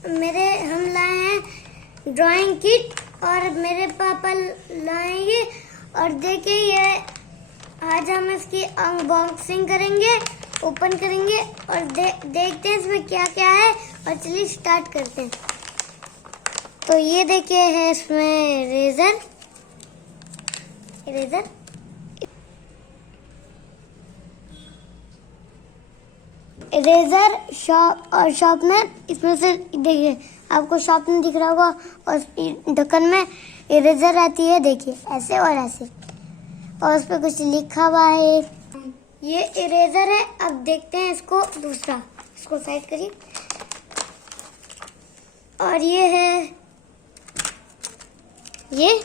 हम लाए हैं ड्राइंग किट और मेरे पापा लाएंगे। और देखिए ये आज हम इसकी अनबॉक्सिंग करेंगे, ओपन करेंगे और देखते हैं इसमें क्या क्या है। और चलिए स्टार्ट करते हैं। तो ये देखिए है इसमें इरेजर और शार्पनर। इसमें से देखिए आपको शार्पनर दिख रहा होगा और ढक्कन में इरेजर रहती है, देखिए ऐसे और ऐसे, और उस पर कुछ लिखा हुआ है। ये इरेजर है। अब देखते हैं इसको दूसरा, इसको साइड करिए। और ये है ये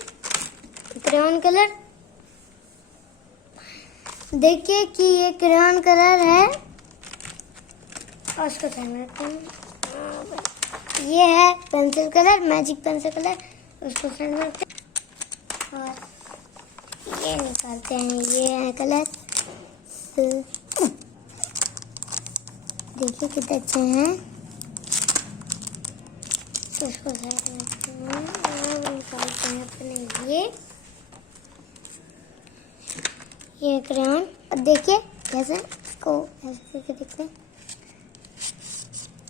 क्रेयॉन कलर। देखिए कि ये क्रेयॉन कलर है और उसको साइड में रखते हैं। ये है pencil colour, magic pencil colour, उसको साइड में रखते हैं। और ये निकालते हैं, ये है कलर। देखिए कितने अच्छे हैं। उसको साइड में रखते हैं और निकालते हैं अपने ये क्रेयॉन। और देखिए कैसे इसको ऐसे करके देखते हैं,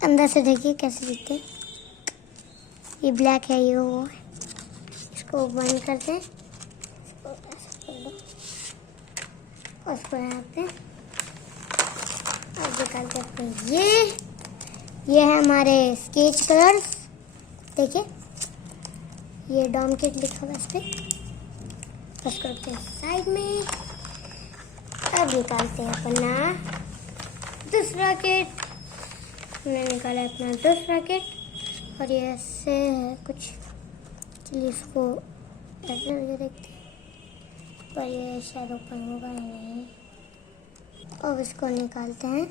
अंदर से देखिए कैसे दिखते हैं। ये ब्लैक है, ये वो है। इसको बंद करते हैं, इसको ऐसे कर दो और इसको लगाते हैं और निकालते हैं। ये है हमारे स्केच कलर्स। देखिए ये डॉम किट लिखा हुआ है इस पर। उसको रखते हैं साइड में। अब निकालते हैं अपना दूसरा किट। मैंने निकाला अपना दूसरा किट और ये ऐसे है कुछ। चलिए इसको ऐसे करके देखते हैं, पर ये शायद ओपन होगा नहीं। अब इसको निकालते हैं।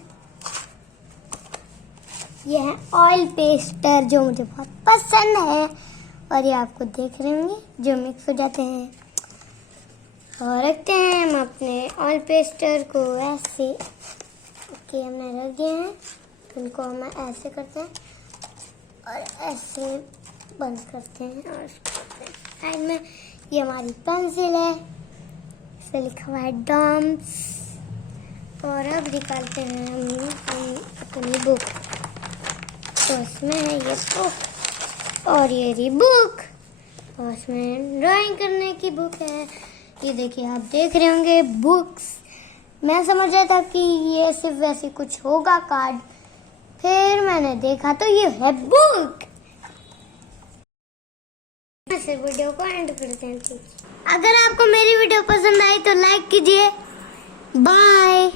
ये है ऑयल पेस्टर जो मुझे बहुत पसंद है और ये आपको देख रहे होंगे जो मिक्स हो जाते हैं। और रखते हैं हम अपने ऑयल पेस्टर को ऐसे। ओके, हमने रख दिए हैं। इनको हम ऐसे करते हैं और ऐसे बंद करते हैं। और साइड में ये हमारी पेंसिल है, इस पर लिखा हुआ है डॉम्स। और अब निकालते हैं हम अपनी बुक। तो इसमें है ये बुक और ये रही बुक, और इसमें ड्राइंग करने की बुक है। ये देखिए आप देख रहे होंगे बुक्स। मैं समझ रहा था कि ये सिर्फ वैसे कुछ होगा कार्ड, फिर मैंने देखा तो ये है बुक। ऐसे वीडियो को एंड करते हैं। अगर आपको मेरी वीडियो पसंद आई तो लाइक कीजिए। बाय।